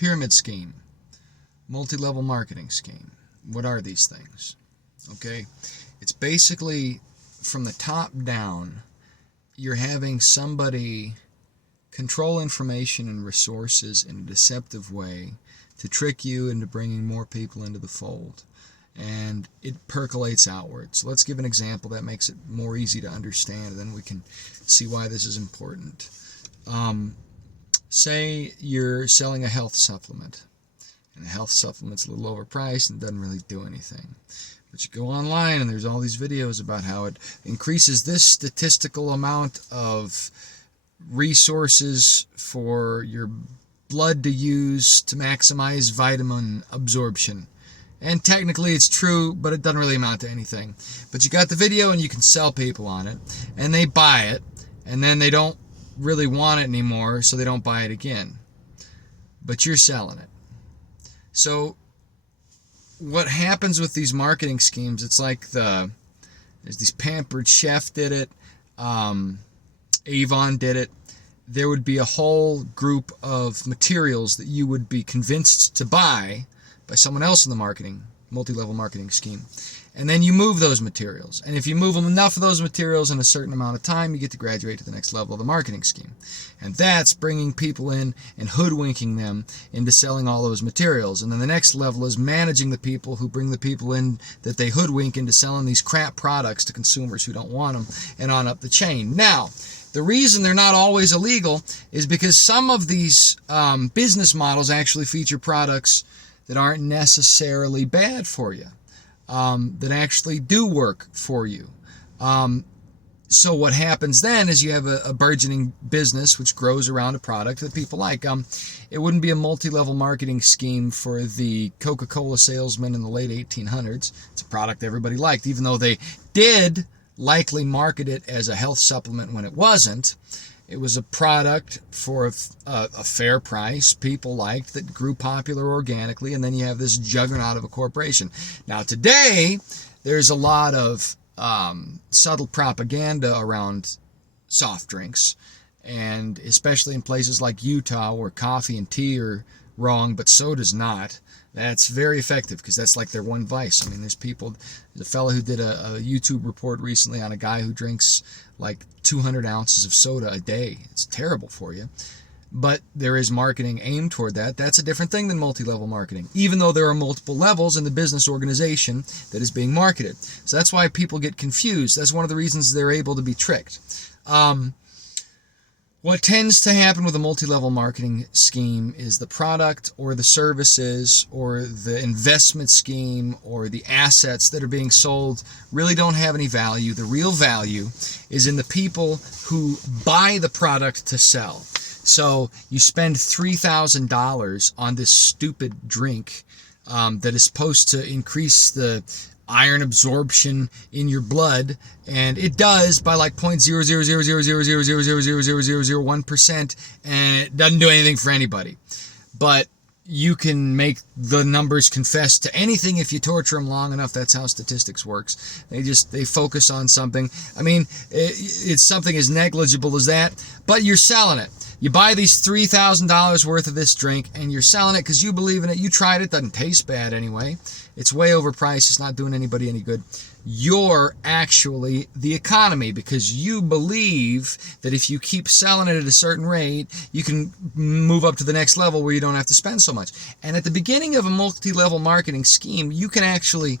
Pyramid scheme, multi-level marketing scheme. What are these things? Okay, it's basically from the top down. You're having somebody control information and resources in a deceptive way to trick you into bringing more people into the fold. And it percolates outwards. So let's give an example that makes it more easy to understand, and then we can see why this is important. Say you're selling a health supplement, and the health supplement's a little overpriced and doesn't really do anything. But you go online and there's all these videos about how it increases this statistical amount of resources for your blood to use to maximize vitamin absorption. And technically it's true, but it doesn't really amount to anything. But you got the video and you can sell people on it, and they buy it, and then they don't really want it anymore, so they don't buy it again. But you're selling it. So what happens with these marketing schemes, it's like there's these Pampered Chef did it, Avon did it. There would be a whole group of materials that you would be convinced to buy by someone else in the multi-level marketing scheme. And then you move those materials. And if you move them enough of those materials in a certain amount of time, you get to graduate to the next level of the marketing scheme. And that's bringing people in and hoodwinking them into selling all those materials. And then the next level is managing the people who bring the people in that they hoodwink into selling these crap products to consumers who don't want them, and on up the chain. Now, the reason they're not always illegal is because some of these business models actually feature products that aren't necessarily bad for you, that actually do work for you. So what happens then is you have a burgeoning business which grows around a product that people like. It wouldn't be a multi-level marketing scheme for the Coca-Cola salesman in the late 1800s. It's a product everybody liked, even though they did likely market it as a health supplement when it wasn't. It was a product for a fair price people liked, that grew popular organically, and then you have this juggernaut of a corporation. Now today, there's a lot of subtle propaganda around soft drinks, and especially in places like Utah where coffee and tea are wrong, but soda's not. That's very effective because that's like their one vice. I mean, there's a fellow who did a YouTube report recently on a guy who drinks like 200 ounces of soda a day. It's terrible for you. But there is marketing aimed toward that. That's a different thing than multi-level marketing, even though there are multiple levels in the business organization that is being marketed. So that's why people get confused. That's one of the reasons they're able to be tricked. What tends to happen with a multi-level marketing scheme is the product or the services or the investment scheme or the assets that are being sold really don't have any value. The real value is in the people who buy the product to sell. So you spend $3,000 on this stupid drink that is supposed to increase the iron absorption in your blood, and it does by like 0.0000000000001%, and it doesn't do anything for anybody. But you can make the numbers confess to anything if you torture them long enough. That's how statistics works. They focus on something. I mean, it's something as negligible as that, but you're selling it. You buy these $3,000 worth of this drink, and you're selling it because you believe in it. You tried it. It doesn't taste bad anyway. It's way overpriced. It's not doing anybody any good. You're actually the economy because you believe that if you keep selling it at a certain rate, you can move up to the next level where you don't have to spend so much. And at the beginning of a multi-level marketing scheme, you can actually,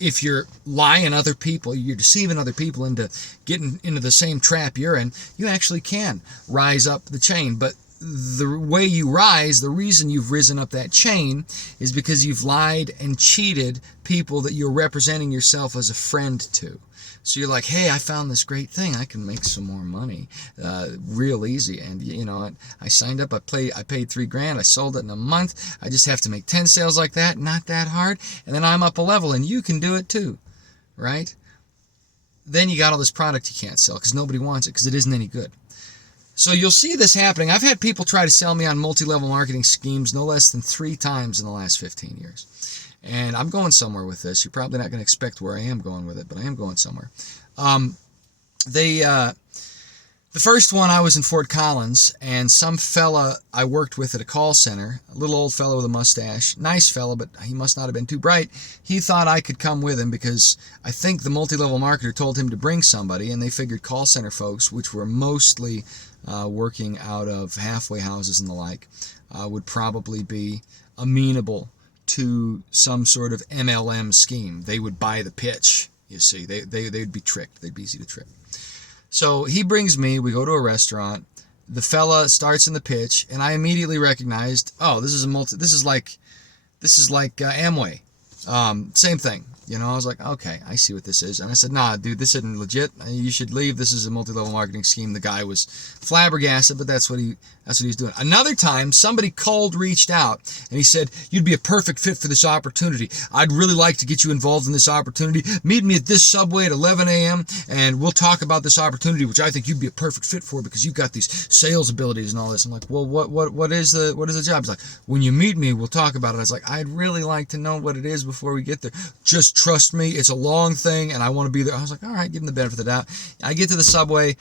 if you're lying other people, you're deceiving other people into getting into the same trap you're in, you actually can rise up the chain. But the way you rise, the reason you've risen up that chain is because you've lied and cheated people that you're representing yourself as a friend to. So you're like, hey, I found this great thing. I can make some more money real easy. And, you know, I signed up. I paid $3,000. I sold it in a month. I just have to make 10 sales like that. Not that hard. And then I'm up a level, and you can do it too, right? Then you got all this product you can't sell because nobody wants it because it isn't any good. So you'll see this happening. I've had people try to sell me on multi-level marketing schemes no less than 3 times in the last 15 years. And I'm going somewhere with this. You're probably not going to expect where I am going with it, but I am going somewhere. The first one, I was in Fort Collins, and some fella I worked with at a call center, a little old fella with a mustache, nice fella, but he must not have been too bright. He thought I could come with him because I think the multi-level marketer told him to bring somebody, and they figured call center folks, which were mostly working out of halfway houses and the like, would probably be amenable to some sort of MLM scheme. They would buy the pitch, you see. They'd be tricked. They'd be easy to trick. So he brings me, we go to a restaurant, the fella starts in the pitch, and I immediately recognized, oh, this is like Amway. Same thing. You know, I was like, okay, I see what this is. And I said, nah, dude, this isn't legit. You should leave. This is a multi-level marketing scheme. The guy was flabbergasted, but that's what he's doing. Another time, somebody cold reached out, and he said, you'd be a perfect fit for this opportunity. I'd really like to get you involved in this opportunity. Meet me at this Subway at 11 a.m., and we'll talk about this opportunity, which I think you'd be a perfect fit for because you've got these sales abilities and all this. I'm like, well, what is the job? He's like, when you meet me, we'll talk about it. I was like, I'd really like to know what it is before we get there. Just trust me, it's a long thing, and I want to be there. I was like, all right, give him the benefit of the doubt. I get to the Subway.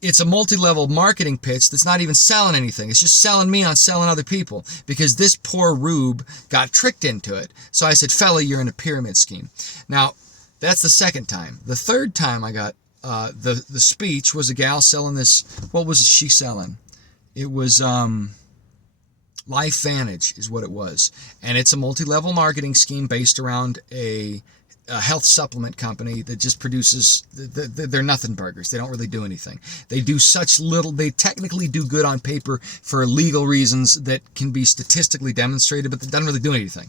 It's a multi-level marketing pitch that's not even selling anything. It's just selling me on selling other people because this poor rube got tricked into it. So I said, fella, you're in a pyramid scheme. Now, that's the second time. The third time I got the speech was a gal selling this. What was she selling? It was LifeVantage is what it was. And it's a multi-level marketing scheme based around a health supplement company that just produces, they're nothing burgers. They don't really do anything. They do such little, they technically do good on paper for legal reasons that can be statistically demonstrated, but it doesn't really do anything.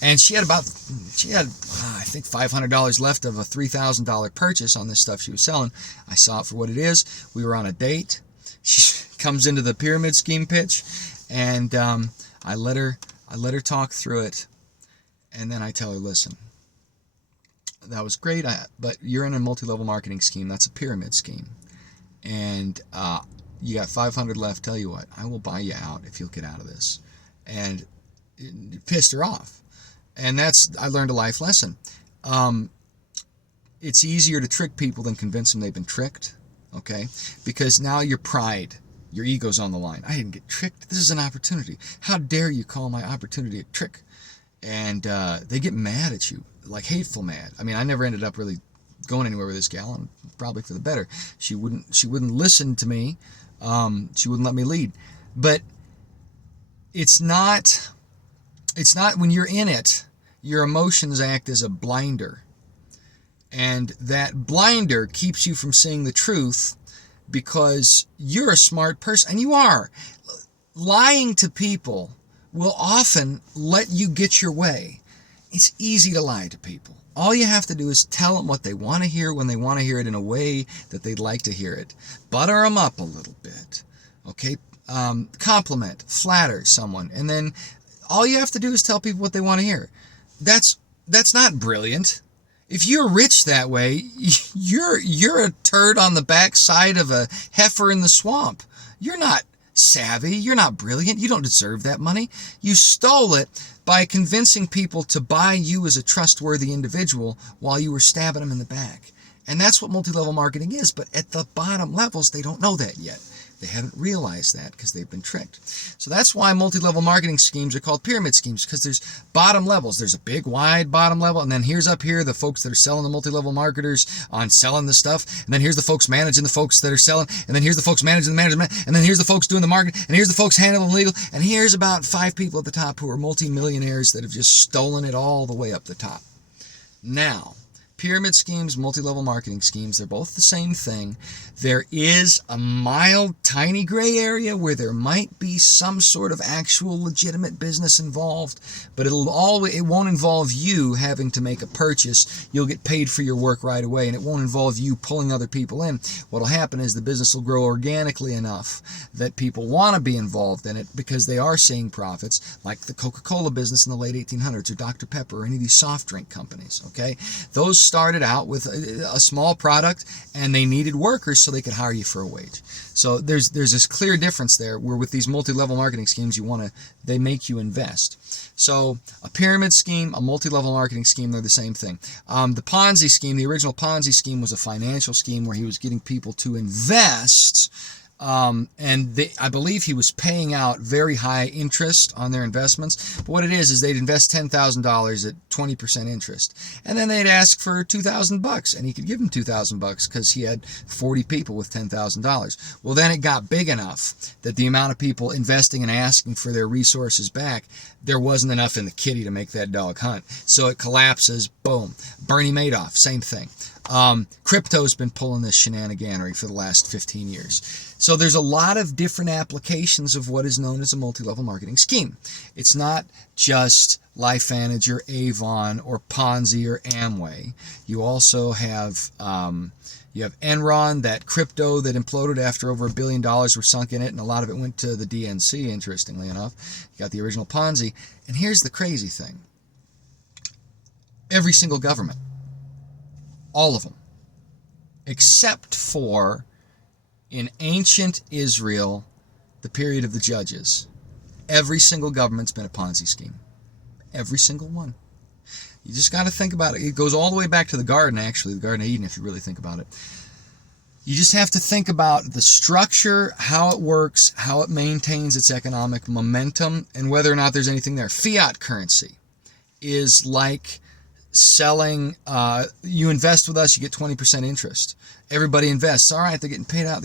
And she had I think $500 left of a $3,000 purchase on this stuff she was selling. I saw it for what it is. We were on a date. She comes into the pyramid scheme pitch, and I let her talk through it, and then I tell her, listen, that was great, but you're in a multi-level marketing scheme. That's a pyramid scheme. And you got 500 left. Tell you what, I will buy you out if you'll get out of this. And it pissed her off. And I learned a life lesson. It's easier to trick people than convince them they've been tricked. Okay? Because now your pride, your ego's on the line. I didn't get tricked. This is an opportunity. How dare you call my opportunity a trick? And they get mad at you. Like hateful mad. I mean, I never ended up really going anywhere with this gal, and probably for the better. She wouldn't listen to me. She wouldn't let me lead. But it's not when you're in it, your emotions act as a blinder. And that blinder keeps you from seeing the truth because you're a smart person, and you are. Lying to people will often let you get your way. It's easy to lie to people. All you have to do is tell them what they want to hear when they want to hear it in a way that they'd like to hear it. Butter them up a little bit. Okay? Compliment, flatter someone. And then all you have to do is tell people what they want to hear. That's not brilliant. If you're rich that way, you're a turd on the backside of a heifer in the swamp. You're not savvy. You're not brilliant. You don't deserve that money. You stole it by convincing people to buy you as a trustworthy individual while you were stabbing them in the back. And that's what multi-level marketing is. But at the bottom levels, they don't know that yet. They haven't realized that because they've been tricked. So that's why multi-level marketing schemes are called pyramid schemes, because there's bottom levels. There's a big, wide bottom level, and then here's up here the folks that are selling the multi-level marketers on selling the stuff, and then here's the folks managing the folks that are selling, and then here's the folks managing the management, and then here's the folks doing the marketing, and here's the folks handling legal, and here's about 5 people at the top who are multi-millionaires that have just stolen it all the way up the top. Now, pyramid schemes, multi-level marketing schemes, they're both the same thing. There is a mild, tiny gray area where there might be some sort of actual legitimate business involved, but it won't involve you having to make a purchase. You'll get paid for your work right away, and it won't involve you pulling other people in. What'll happen is the business will grow organically enough that people want to be involved in it because they are seeing profits, like the Coca-Cola business in the late 1800s, or Dr. Pepper, or any of these soft drink companies, okay? Those started out with a small product and they needed workers so they could hire you for a wage. So there's this clear difference there where with these multi-level marketing schemes, they make you invest. So a pyramid scheme, a multi-level marketing scheme, they're the same thing. The Ponzi scheme, the original Ponzi scheme was a financial scheme where he was getting people to invest. I believe he was paying out very high interest on their investments. But what it is they'd invest $10,000 at 20% interest, and then they'd ask for $2,000, and he could give them $2,000 because he had 40 people with $10,000. Well, then it got big enough that the amount of people investing and asking for their resources back, there wasn't enough in the kitty to make that dog hunt. So it collapses. Boom. Bernie Madoff, same thing. Crypto's been pulling this shenaniganery for the last 15 years. So there's a lot of different applications of what is known as a multi-level marketing scheme. It's not just LifeVantage or Avon or Ponzi or Amway. You also have Enron, that crypto that imploded after over $1 billion were sunk in it, and a lot of it went to the DNC, interestingly enough. You got the original Ponzi. And here's the crazy thing. Every single government, all of them, except for in ancient Israel, the period of the judges, every single government's been a Ponzi scheme. Every single one. You just got to think about it. It goes all the way back to the garden, actually, the Garden of Eden, if you really think about it. You just have to think about the structure, how it works, how it maintains its economic momentum, and whether or not there's anything there. Fiat currency is like selling, you invest with us, you get 20% interest. Everybody invests. All right, they're getting paid out,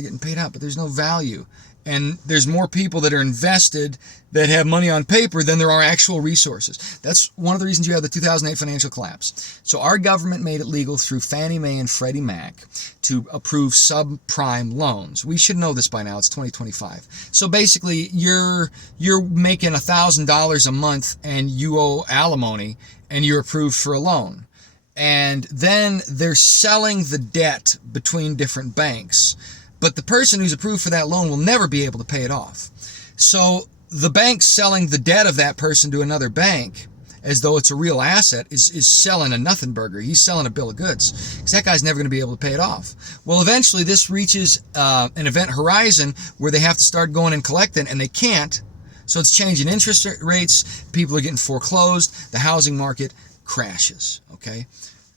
but there's no value. And there's more people that are invested that have money on paper than there are actual resources. That's one of the reasons you have the 2008 financial collapse. So our government made it legal through Fannie Mae and Freddie Mac to approve subprime loans. We should know this by now. It's 2025. So basically, you're making $1,000 a month and you owe alimony and you're approved for a loan. And then they're selling the debt between different banks. But the person who's approved for that loan will never be able to pay it off. So the bank selling the debt of that person to another bank as though it's a real asset is selling a nothing burger. He's selling a bill of goods because that guy's never going to be able to pay it off. Well, eventually this reaches an event horizon where they have to start going and collecting, and they can't. So it's changing interest rates. People are getting foreclosed. The housing market crashes. Okay,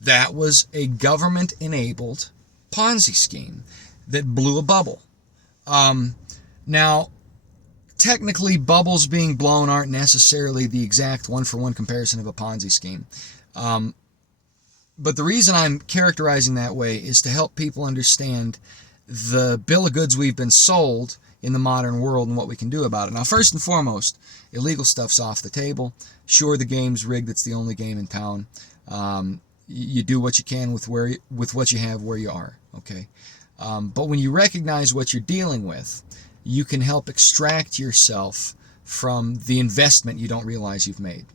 that was a government-enabled Ponzi scheme that blew a bubble. Now, technically, bubbles being blown aren't necessarily the exact one-for-one comparison of a Ponzi scheme. But the reason I'm characterizing that way is to help people understand the bill of goods we've been sold in the modern world and what we can do about it. Now, first and foremost, illegal stuff's off the table. Sure, the game's rigged. It's the only game in town. You do what you can with what you have where you are. Okay. But when you recognize what you're dealing with, you can help extract yourself from the investment you don't realize you've made.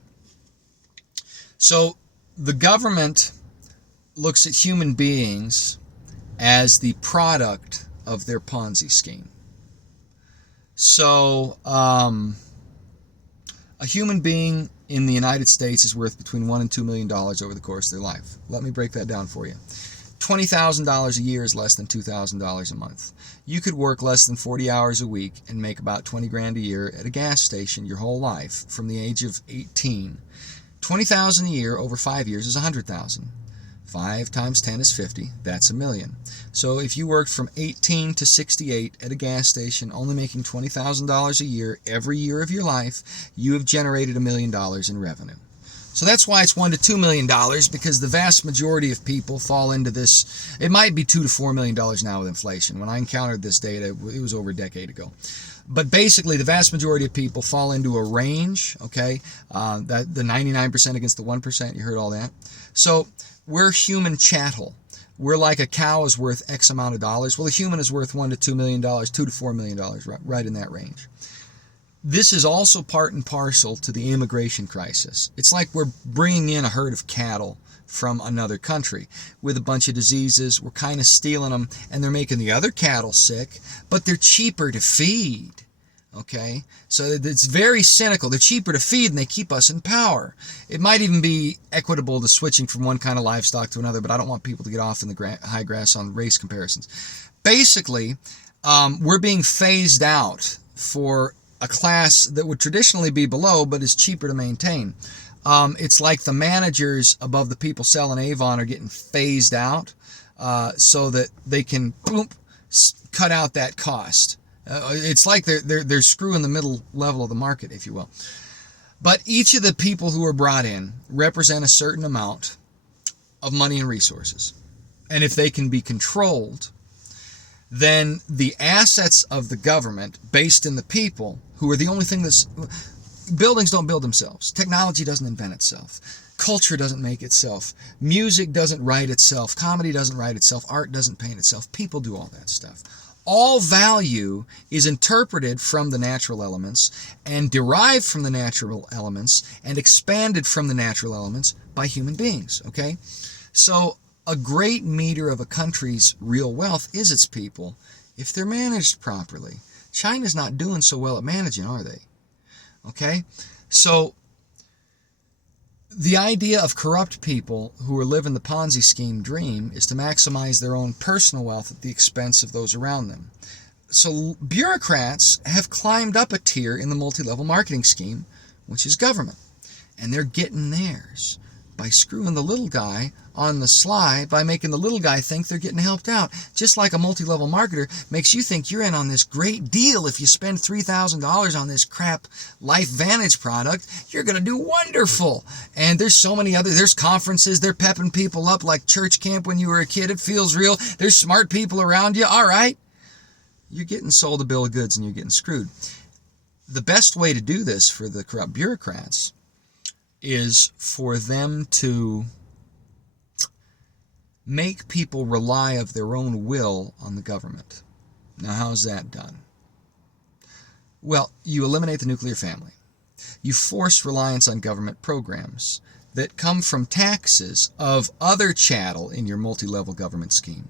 So the government looks at human beings as the product of their Ponzi scheme. So a human being in the United States is worth between $1 and $2 million over the course of their life. Let me break that down for you. $20,000 a year is less than $2,000 a month. You could work less than 40 hours a week and make about 20 grand a year at a gas station your whole life from the age of 18. 20,000 a year over 5 years is 100,000. 5 times 10 is 50. That's $1 million. So if you worked from 18 to 68 at a gas station, only making $20,000 a year every year of your life, you have generated $1 million in revenue. So that's why it's $1 to $2 million, because the vast majority of people fall into this. It might be $2 to $4 million now with inflation. When I encountered this data, it was over a decade ago. But basically, the vast majority of people fall into a range, okay? That the 99% against the 1%, you heard all that. So we're human chattel. We're like a cow is worth X amount of dollars. Well, a human is worth $1 to $2 million, $2 to $4 million, right in that range. This is also part and parcel to the immigration crisis. It's like we're bringing in a herd of cattle from another country with a bunch of diseases. We're kind of stealing them, and they're making the other cattle sick, but they're cheaper to feed. Okay, so it's very cynical. They're cheaper to feed and they keep us in power. It might even be equitable to switching from one kind of livestock to another, but I don't want people to get off in the high grass on race comparisons. Basically, we're being phased out for a class that would traditionally be below but is cheaper to maintain. It's like the managers above the people selling Avon are getting phased out so that they can cut out that cost. It's like they're screwing the middle level of the market, if you will. But each of the people who are brought in represent a certain amount of money and resources. And if they can be controlled, then the assets of the government based in the people, who are the only thing that's... Buildings don't build themselves. Technology doesn't invent itself. Culture doesn't make itself. Music doesn't write itself. Comedy doesn't write itself. Art doesn't paint itself. People do all that stuff. All value is interpreted from the natural elements and derived from the natural elements and expanded from the natural elements by human beings, okay? So a great meter of a country's real wealth is its people if they're managed properly. China's not doing so well at managing, are they? Okay? So the idea of corrupt people who are living the Ponzi scheme dream is to maximize their own personal wealth at the expense of those around them. So bureaucrats have climbed up a tier in the multi-level marketing scheme, which is government. And they're getting theirs by screwing the little guy on the sly, by making the little guy think they're getting helped out. Just like a multi-level marketer makes you think you're in on this great deal. If you spend $3,000 on this crap LifeVantage product, you're going to do wonderful. And there's so many other, there's conferences, they're pepping people up like church camp when you were a kid. It feels real. There's smart people around you. All right. You're getting sold a bill of goods and you're getting screwed. The best way to do this for the corrupt bureaucrats is for them to make people rely of their own will on the government. Now, how's that done? Well, you eliminate the nuclear family. You force reliance on government programs that come from taxes of other chattel in your multi-level government scheme.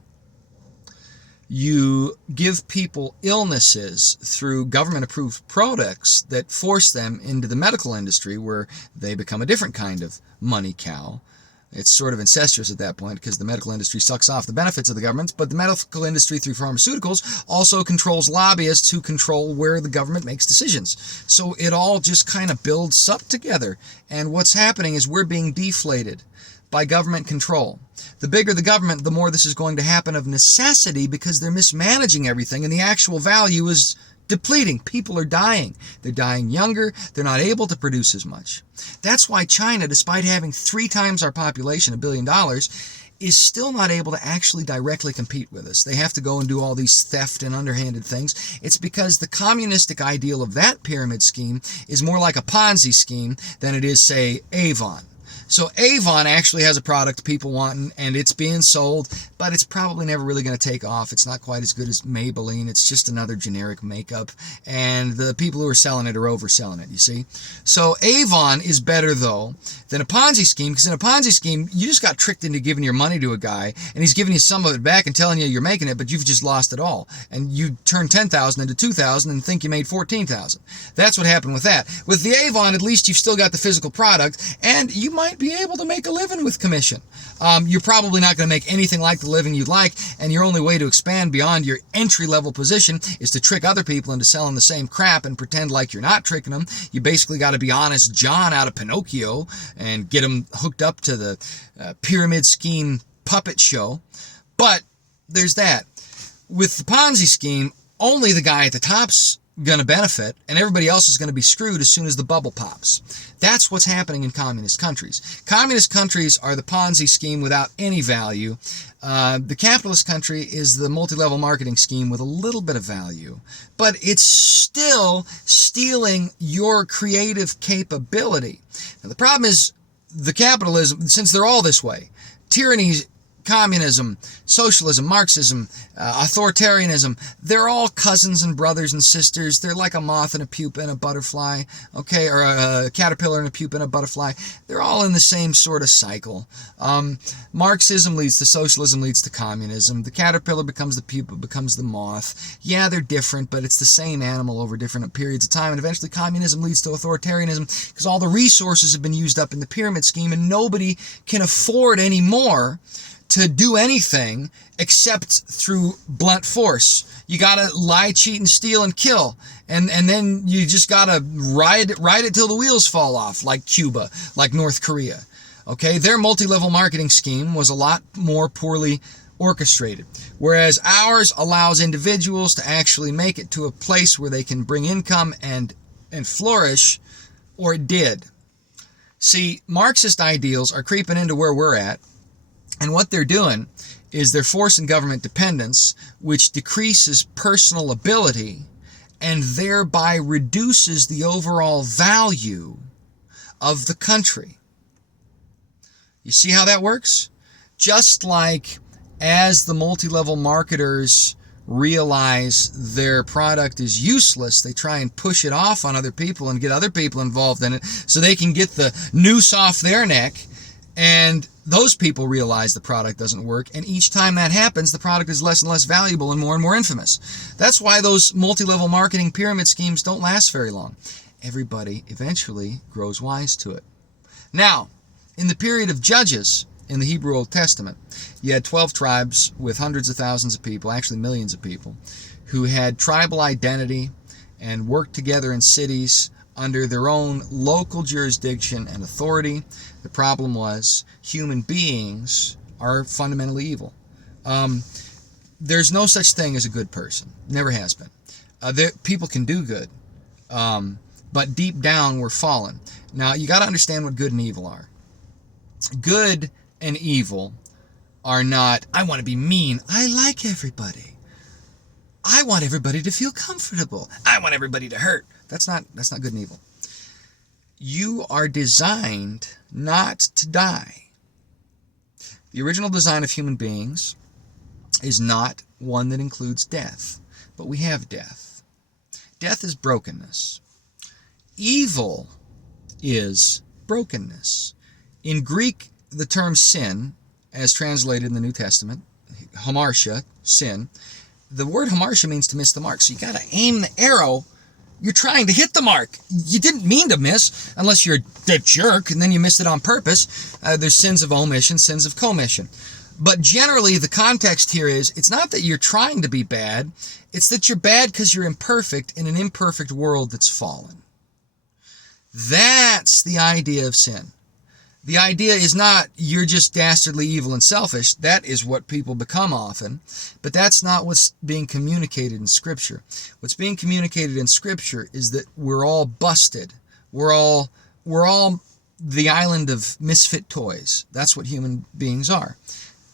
You give people illnesses through government-approved products that force them into the medical industry where they become a different kind of money cow. It's sort of incestuous at that point because the medical industry sucks off the benefits of the government, but the medical industry through pharmaceuticals also controls lobbyists who control where the government makes decisions. So it all just kind of builds up together. And what's happening is we're being deflated by government control. The bigger the government, the more this is going to happen of necessity because they're mismanaging everything and the actual value is depleting. People are dying. They're dying younger. They're not able to produce as much. That's why China, despite having 3 times our population, $1 billion, is still not able to actually directly compete with us. They have to go and do all these theft and underhanded things. It's because the communistic ideal of that pyramid scheme is more like a Ponzi scheme than it is, say, Avon. So Avon actually has a product people want, and it's being sold, but it's probably never really going to take off. It's not quite as good as Maybelline. It's just another generic makeup, and the people who are selling it are overselling it, you see? So Avon is better, though, than a Ponzi scheme, because in a Ponzi scheme, you just got tricked into giving your money to a guy, and he's giving you some of it back and telling you you're making it, but you've just lost it all. And you turn $10,000 into $2,000 and think you made $14,000. That's what happened with that. With the Avon, at least you've still got the physical product, and you might be able to make a living with commission. You're probably not going to make anything like the living you'd like, and your only way to expand beyond your entry-level position is to trick other people into selling the same crap and pretend like you're not tricking them. You basically got to be Honest John out of Pinocchio and get them hooked up to the pyramid scheme puppet show. But there's that. With the Ponzi scheme, only the guy at the top's going to benefit, and everybody else is going to be screwed as soon as the bubble pops. That's what's happening in communist countries. Communist countries are the Ponzi scheme without any value. The capitalist country is the multi-level marketing scheme with a little bit of value, but it's still stealing your creative capability. Now, the problem is the capitalism, since they're all this way, tyranny communism, socialism, Marxism, authoritarianism, they're all cousins and brothers and sisters. They're like a moth and a pupa and a butterfly, okay, or a caterpillar and a pupa and a butterfly. They're all in the same sort of cycle. Marxism leads to socialism, leads to communism. The caterpillar becomes the pupa, becomes the moth. Yeah, they're different, but it's the same animal over different periods of time. And eventually communism leads to authoritarianism because all the resources have been used up in the pyramid scheme and nobody can afford anymore to do anything except through blunt force. You gotta lie, cheat, and steal and kill. And then you just gotta ride it till the wheels fall off, like Cuba, like North Korea. Okay, their multi-level marketing scheme was a lot more poorly orchestrated, whereas ours allows individuals to actually make it to a place where they can bring income and flourish, or it did. See, Marxist ideals are creeping into where we're at, and what they're doing is they're forcing government dependence, which decreases personal ability and thereby reduces the overall value of the country. You see how that works? Just like as the multi-level marketers realize their product is useless, they try and push it off on other people and get other people involved in it so they can get the noose off their neck. And those people realize the product doesn't work, and each time that happens, the product is less and less valuable and more infamous. That's why those multi-level marketing pyramid schemes don't last very long. Everybody eventually grows wise to it. Now, in the period of Judges in the Hebrew Old Testament, you had 12 tribes with hundreds of thousands of people, actually millions of people, who had tribal identity and worked together in cities under their own local jurisdiction and authority. The problem was human beings are fundamentally evil. There's no such thing as a good person. Never has been. People can do good, but deep down we're fallen. Now, you got to understand what good and evil are. Good and evil are not, I want to be mean. I like everybody. I want everybody to feel comfortable. I want everybody to hurt. That's not good and evil. You are designed not to die. The original design of human beings is not one that includes death, but we have death. Death is brokenness. Evil is brokenness. In Greek, the term sin, as translated in the New Testament, hamartia, sin, the word hamartia means to miss the mark. So you got to aim the arrow. You're trying to hit the mark. You didn't mean to miss, unless you're a jerk, and then you missed it on purpose. There's sins of omission, sins of commission. But generally, the context here is, it's not that you're trying to be bad, it's that you're bad because you're imperfect in an imperfect world that's fallen. That's the idea of sin. The idea is not you're just dastardly evil and selfish. That is what people become often. But that's not what's being communicated in Scripture. What's being communicated in Scripture is that we're all busted. We're all the island of misfit toys. That's what human beings are.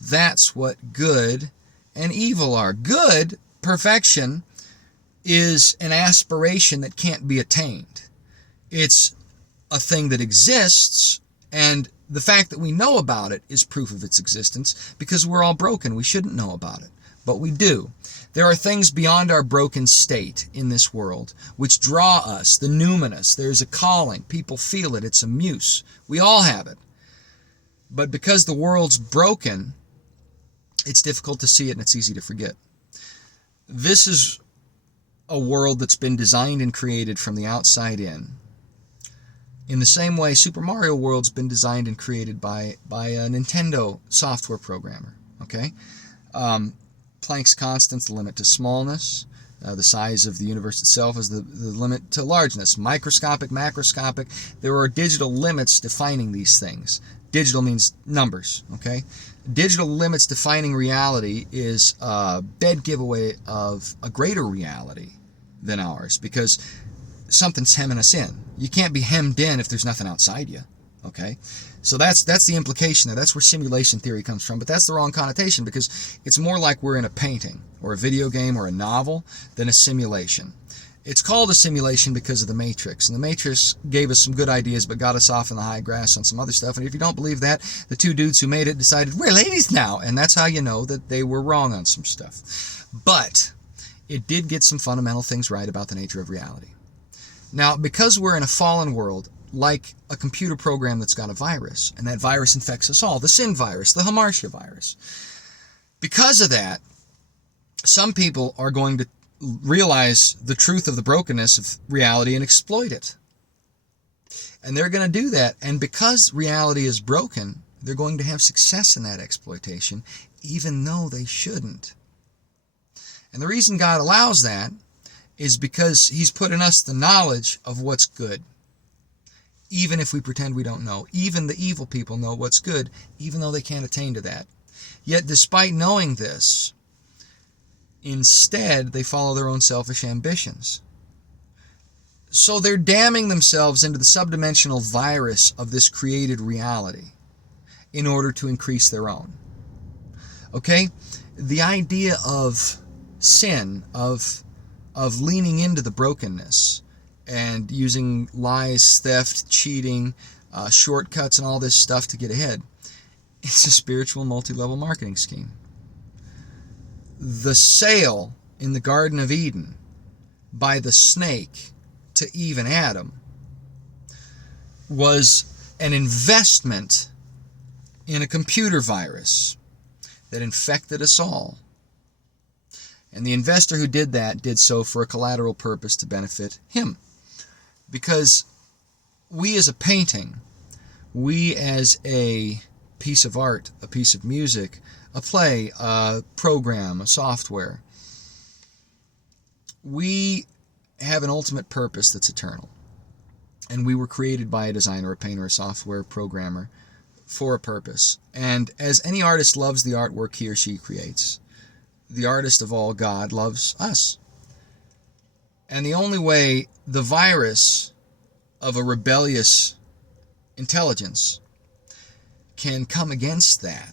That's what good and evil are. Good, perfection, is an aspiration that can't be attained. It's a thing that exists, and the fact that we know about it is proof of its existence, because we're all broken. We shouldn't know about it, but we do. There are things beyond our broken state in this world which draw us, the numinous. There's a calling. People feel it. It's a muse. We all have it. But because the world's broken, it's difficult to see it and it's easy to forget. This is a world that's been designed and created from the outside in the same way Super Mario World's been designed and created by a Nintendo software programmer. Okay, Planck's constant's the limit to smallness. The size of the universe itself is the limit to largeness. Microscopic, macroscopic. There are digital limits defining these things. Digital means numbers. Okay, digital limits defining reality is a dead giveaway of a greater reality than ours, because something's hemming us in. You can't be hemmed in if there's nothing outside you. Okay, so that's the implication there. That's where simulation theory comes from, but that's the wrong connotation, because it's more like we're in a painting or a video game or a novel than a simulation. It's called a simulation because of the Matrix. And the Matrix gave us some good ideas, but got us off in the high grass on some other stuff. And if you don't believe that, the two dudes who made it decided, we're ladies now. And that's how you know that they were wrong on some stuff. But it did get some fundamental things right about the nature of reality. Now, because we're in a fallen world, like a computer program that's got a virus, and that virus infects us all, the sin virus, the Hamartia virus. Because of that, some people are going to realize the truth of the brokenness of reality and exploit it. And they're going to do that. And because reality is broken, they're going to have success in that exploitation, even though they shouldn't. And the reason God allows that is because He's put in us the knowledge of what's good. Even if we pretend we don't know. Even the evil people know what's good, even though they can't attain to that. Yet despite knowing this, instead, they follow their own selfish ambitions. So they're damning themselves into the subdimensional virus of this created reality in order to increase their own. Okay? The idea of sin, of leaning into the brokenness and using lies, theft, cheating, shortcuts, and all this stuff to get ahead, it's a spiritual multi-level marketing scheme. The sale in the Garden of Eden by the snake to Eve and Adam was an investment in a computer virus that infected us all. And the investor who did that did so for a collateral purpose to benefit him. Because we as a painting, we as a piece of art, a piece of music, a play, a program, a software, we have an ultimate purpose that's eternal. And we were created by a designer, a painter, a software programmer for a purpose. And as any artist loves the artwork he or she creates, the artist of all, God, loves us. And the only way the virus of a rebellious intelligence can come against that